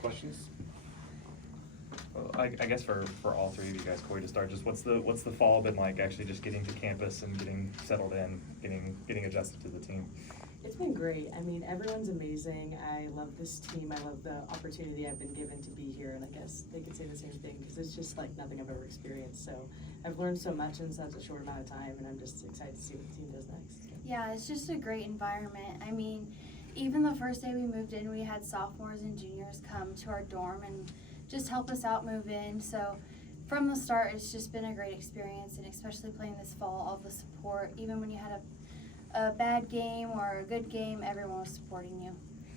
Questions? Well, I guess for all three of you guys, Corey, to start, just what's the fall been like, actually just getting to campus and getting settled in, getting adjusted to the team? It's been great. I mean, everyone's amazing. I love this team. I love the opportunity I've been given to be here, and I guess they could say the same thing because it's just like nothing I've ever experienced. So I've learned so much in such a short amount of time, and I'm just excited to see what the team does next. Yeah, it's just a great environment. I mean, even the first day we moved in, we had sophomores and juniors come to our dorm and just help us out move in. So from the start, it's just been a great experience, and especially playing this fall, all the support, even when you had a bad game or a good game, everyone was supporting you.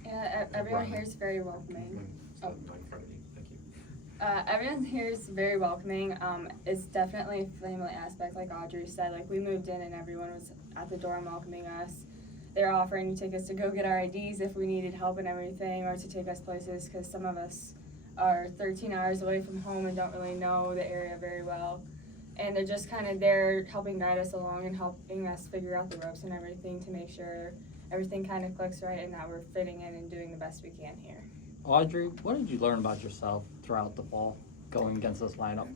Yeah, everyone here is very welcoming. Thank you. Everyone here is very welcoming. It's definitely a family aspect, like Audrey said. Like, we moved in and everyone was at the dorm welcoming us. They're offering to take us to go get our IDs if we needed help and everything, or to take us places, because some of us are 13 hours away from home and don't really know the area very well. And they're just kind of there helping guide us along and helping us figure out the ropes and everything to make sure everything kind of clicks right and that we're fitting in and doing the best we can here. Audrey, what did you learn about yourself throughout the fall going against this lineup?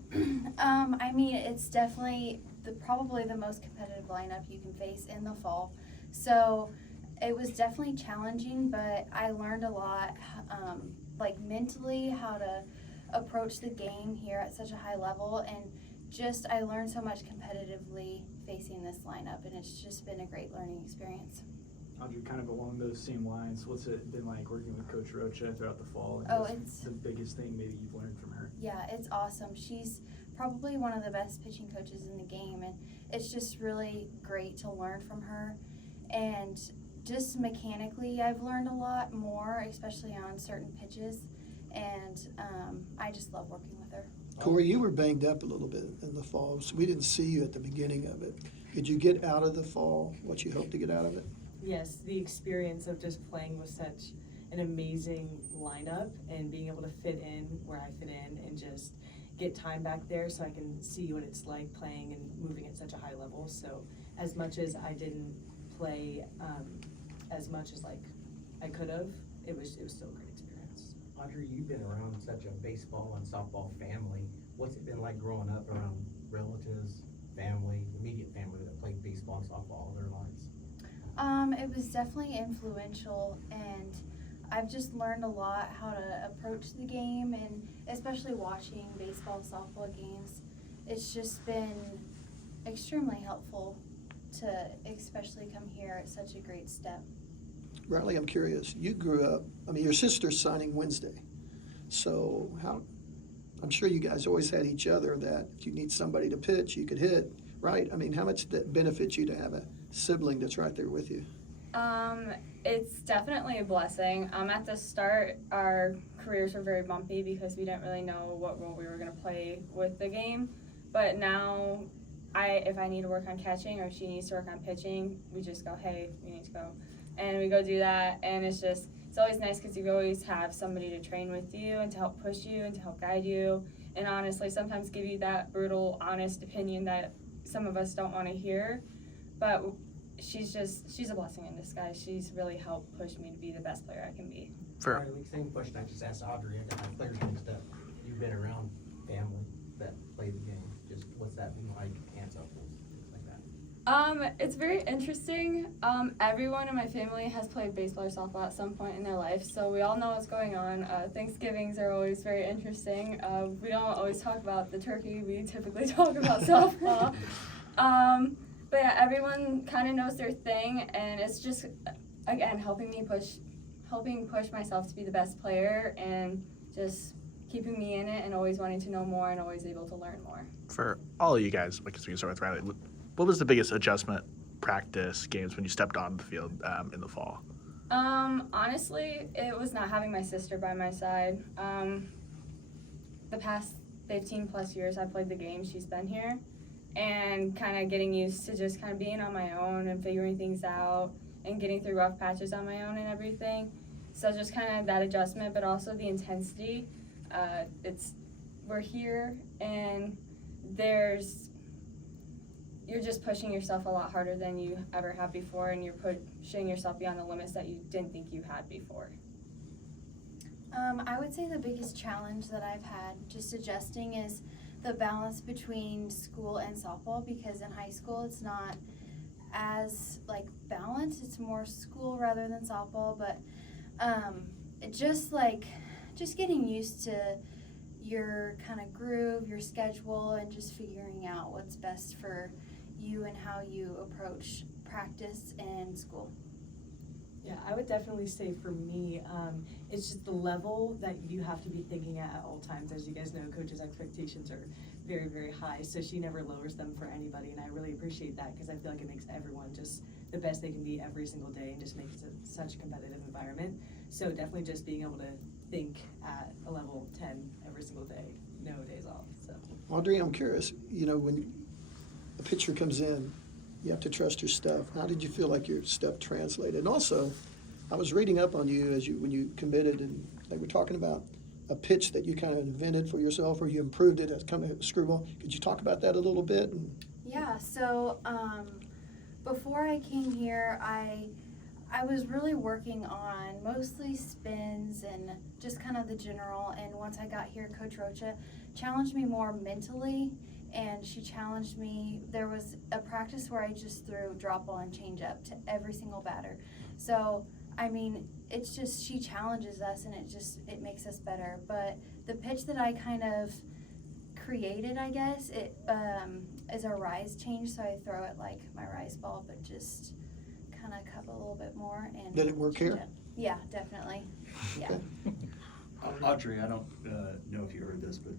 I mean, it's definitely probably the most competitive lineup you can face in the fall. So it was definitely challenging, but I learned a lot, like mentally, how to approach the game here at such a high level, and just I learned so much competitively facing this lineup, and it's just been a great learning experience. Audrey, kind of along those same lines, what's it been like working with Coach Rocha throughout the fall? And what's the biggest thing maybe you've learned from her? Yeah, it's awesome. She's probably one of the best pitching coaches in the game, and it's just really great to learn from her. And just mechanically, I've learned a lot more, especially on certain pitches, and I just love working with her. Corey, you were banged up a little bit in the fall, so we didn't see you at the beginning of it. Did you get out of the fall what you hoped to get out of it? Yes, the experience of just playing with such an amazing lineup and being able to fit in where I fit in and just get time back there so I can see what it's like playing and moving at such a high level. So as much as I didn't play as much as like I could have, it was still a great experience. Audrey, you've been around such a baseball and softball family. What's it been like growing up around relatives, family, immediate family that played baseball and softball all their lives? It was definitely influential, and I've just learned a lot how to approach the game, and especially watching baseball, softball games. It's just been extremely helpful to especially come here at such a great step. Riley, I'm curious. You grew up, I mean, your sister's signing Wednesday. So I'm sure you guys always had each other that if you need somebody to pitch, you could hit, right? I mean, how much that benefits you to have a sibling that's right there with you? It's definitely a blessing. At the start, our careers were very bumpy because we didn't really know what role we were going to play with the game. But now, if I need to work on catching or if she needs to work on pitching, we just go, hey, we need to go. And we go do that, and it's always nice because you always have somebody to train with you and to help push you and to help guide you, and honestly sometimes give you that brutal, honest opinion that some of us don't want to hear. But she's a blessing in disguise. She's really helped push me to be the best player I can be. Riley, same question I just asked Audrey. I got my players mixed up. You've been around family that play the game. Just what's that been like? Hands up, things like that. It's very interesting. Everyone in my family has played baseball or softball at some point in their life, so we all know what's going on. Thanksgivings are always very interesting. We don't always talk about the turkey. We typically talk about softball. But yeah, everyone kind of knows their thing, and it's just, again, helping push myself to be the best player and just keeping me in it and always wanting to know more and always able to learn more. For all of you guys, because we can start with Riley, what was the biggest adjustment, practice, games when you stepped on the field in the fall? Honestly, it was not having my sister by my side. The past 15 plus years I've played the game, she's been here, and kind of getting used to just kind of being on my own and figuring things out and getting through rough patches on my own and everything. So just kind of that adjustment, but also the intensity. We're here, and you're just pushing yourself a lot harder than you ever have before, and you're pushing yourself beyond the limits that you didn't think you had before. I would say the biggest challenge that I've had just adjusting is the balance between school and softball, because in high school it's not as like balanced, it's more school rather than softball, but just getting used to your kind of groove, your schedule, and just figuring out what's best for you and how you approach practice and school. Yeah, I would definitely say for me, it's just the level that you have to be thinking at all times. As you guys know, coach's expectations are very, very high, so she never lowers them for anybody, and I really appreciate that because I feel like it makes everyone just the best they can be every single day and just makes it such a competitive environment. So definitely just being able to think at a level 10 every single day, no days off. So Audrey, I'm curious, when a pitcher comes in, you have to trust your stuff. How did you feel like your stuff translated? And also, I was reading up on you when you committed, and they were talking about a pitch that you kind of invented for yourself, or you improved it as kind of a screwball. Could you talk about that a little bit? Yeah, so before I came here, I was really working on mostly spins and just kind of the general, and once I got here, Coach Rocha challenged me more mentally, and she challenged me. There was a practice where I just threw drop ball and change up to every single batter. So, I mean, it's just, she challenges us and it makes us better. But the pitch that I kind of created, I guess, it is a rise change, so I throw it like my rise ball, but just kind of cup a little bit more. And Did it work here? up. Yeah, definitely. Yeah. Audrey, I don't know if you heard this, but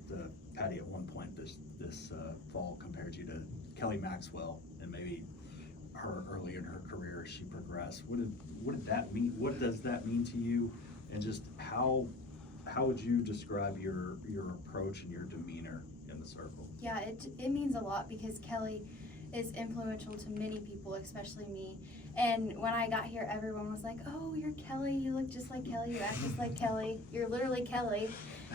Patty at one point this fall compared you to Kelly Maxwell, and maybe her early in her career she progressed. What did that mean? What does that mean to you? And just how would you describe your approach and your demeanor in the circle? Yeah, it means a lot because Kelly is influential to many people, especially me. And when I got here, everyone was like, "Oh, you're Kelly. You look just like Kelly. You act just like Kelly. You're literally Kelly."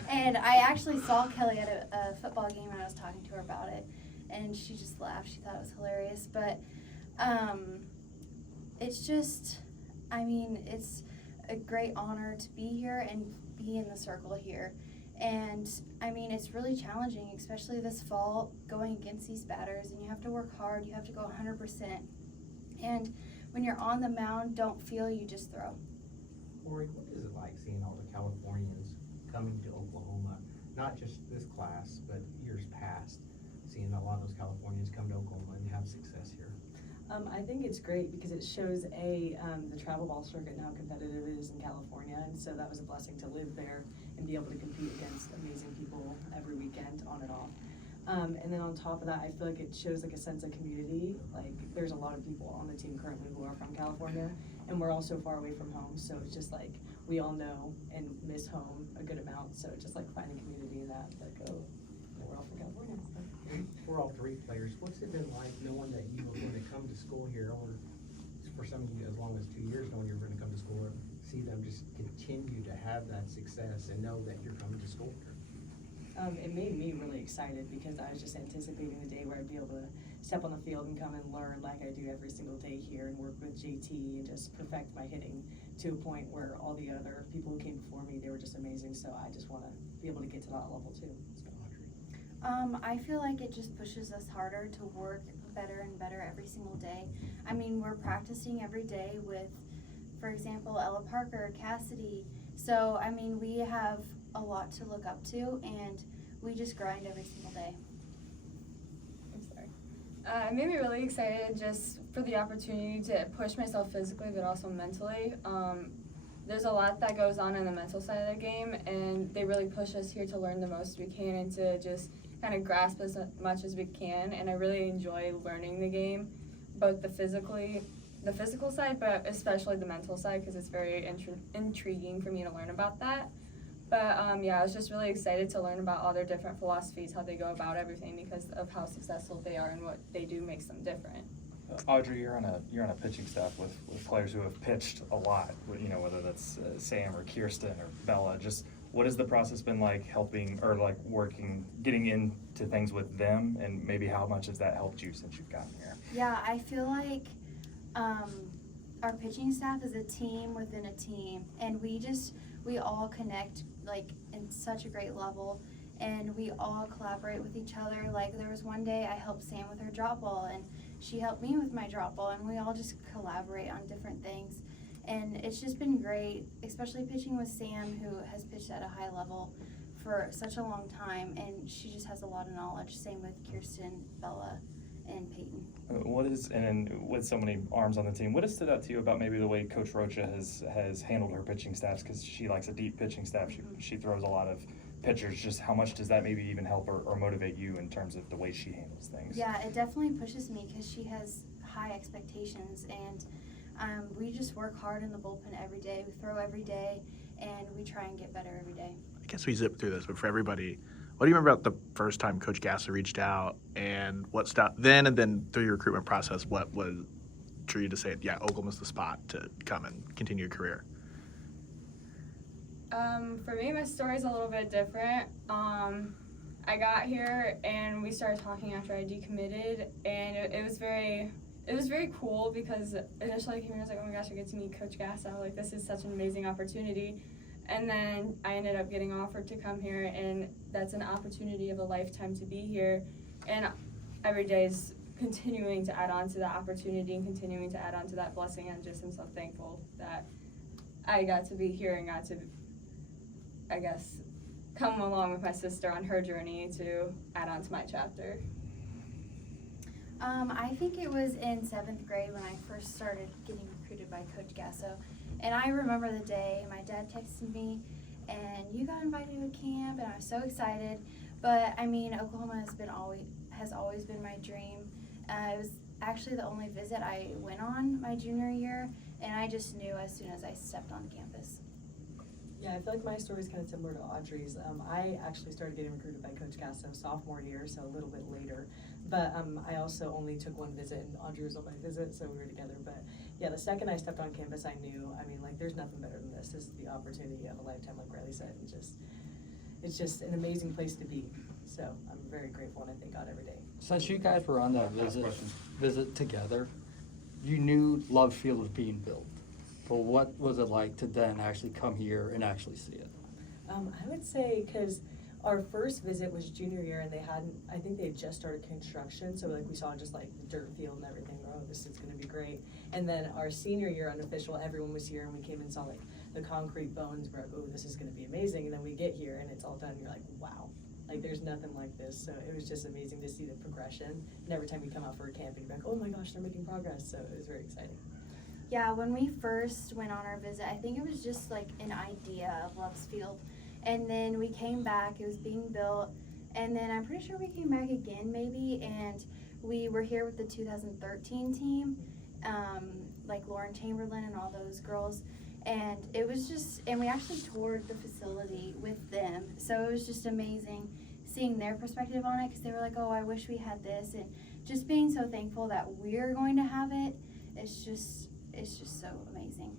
And I actually saw Kelly at a football game, and I was talking to her about it, and she just laughed. She thought it was hilarious. But it's just, I mean, it's a great honor to be here and be in the circle here. And I mean, it's really challenging, especially this fall, going against these batters, and you have to work hard. You have to go 100%. And when you're on the mound, don't feel, you just throw. Corri, what is it like seeing all the Californians coming to Oklahoma? Not just this class, but years past, seeing a lot of those Californians come to Oklahoma and have success here. I think it's great because it shows the travel ball circuit and how competitive it is in California, and so that was a blessing to live there and be able to compete against amazing people every weekend on and off. And then on top of that, I feel like it shows like a sense of community. Like there's a lot of people on the team currently who are from California, and we're all so far away from home, so it's just like we all know and miss home a good amount. So just like finding community in that, like we're all from California. So. For all three players, what's it been like knowing that you were going to come to school here, or for some of you as long as 2 years knowing you were going to come to school, and see them just continue to have that success and know that you're coming to school here? It made me really excited because I was just anticipating the day where I'd be able to step on the field and come and learn like I do every single day here and work with JT and just perfect my hitting to a point where all the other people who came before me, they were just amazing. So I just want to be able to get to that level too. So. I feel like it just pushes us harder to work better and better every single day. I mean, we're practicing every day with, for example, Ella Parker, Cassidy. So, I mean, we have a lot to look up to, and we just grind every single day. I'm sorry. It made me really excited just for the opportunity to push myself physically, but also mentally. There's a lot that goes on in the mental side of the game, and they really push us here to learn the most we can and to just kind of grasp as much as we can. And I really enjoy learning the game, both the physical side, but especially the mental side, because it's very intriguing for me to learn about that. But yeah, I was just really excited to learn about all their different philosophies, how they go about everything, because of how successful they are and what they do makes them different. Audrey, you're on a pitching staff with players who have pitched a lot. Whether that's Sam or Kirsten or Bella. Just what has the process been like helping or like working, getting into things with them, and maybe how much has that helped you since you've gotten here? Yeah, I feel like our pitching staff is a team within a team, and we all connect like in such a great level, and we all collaborate with each other. Like there was one day I helped Sam with her drop ball, and she helped me with my drop ball, and we all just collaborate on different things. And it's just been great, especially pitching with Sam, who has pitched at a high level for such a long time, and she just has a lot of knowledge. Same with Kirsten, Bella, and Peyton. And with so many arms on the team, what has stood out to you about maybe the way Coach Rocha has handled her pitching staffs? Because she likes a deep pitching staff. She throws a lot of pitchers. Just how much does that maybe even help or motivate you in terms of the way she handles things? Yeah, it definitely pushes me because she has high expectations, and we just work hard in the bullpen every day. We throw every day, and we try and get better everay day. I guess we zip through this, but for everybody, what do you remember about the first time Coach Gasser reached out, and what stopped then, and then through your recruitment process, what was drew you to say, yeah, Oklahoma's the spot to come and continue your career? For me, my story's a little bit different. I got here and we started talking after I decommitted, and it was very cool because initially I came here, I was like, oh my gosh, I get to meet Coach Gasso. Like, this is such an amazing opportunity. And then I ended up getting offered to come here, and that's an opportunity of a lifetime to be here. And every day is continuing to add on to that opportunity and continuing to add on to that blessing. I just am so thankful that I got to be here and got to, I guess, come along with my sister on her journey to add on to my chapter. I think it was in 7th grade when I first started getting recruited by Coach Gasso. And I remember the day my dad texted me, and you got invited to camp, and I was so excited. But I mean, Oklahoma has always been my dream. It was actually the only visit I went on my junior year, and I just knew as soon as I stepped on campus. Yeah, I feel like my story is kind of similar to Audrey's. I actually started getting recruited by Coach Gasso sophomore year, so a little bit later. But I also only took one visit, and Audrey was on my visit, so we were together. But yeah, the second I stepped on campus, I knew, I mean, like, there's nothing better than this. This is the opportunity of a lifetime, like Riley said. It's just an amazing place to be. So I'm very grateful, and I thank God every day. Since you guys were on that visit together, you knew Love Field was being built. But what was it like to then actually come here and actually see it? I would say, because our first visit was junior year, and I think they had just started construction, so like we saw just like the dirt field and everything. Oh, this is gonna be great. And then our senior year unofficial, everyone was here, and we came and saw like the concrete bones. We're like, oh, this is gonna be amazing. And then we get here, and it's all done. And you're like, wow, like there's nothing like this. So it was just amazing to see the progression. And every time you come out for a camp, you're like, oh my gosh, they're making progress. So it was very exciting. Yeah, when we first went on our visit, I think it was just like an idea of Love's Field. And then we came back, it was being built, and then I'm pretty sure we came back again maybe, and we were here with the 2013 team, like Lauren Chamberlain and all those girls, and it was just, and we actually toured the facility with them, so it was just amazing seeing their perspective on it, because they were like, oh, I wish we had this, and just being so thankful that we're going to have it, it's just so amazing.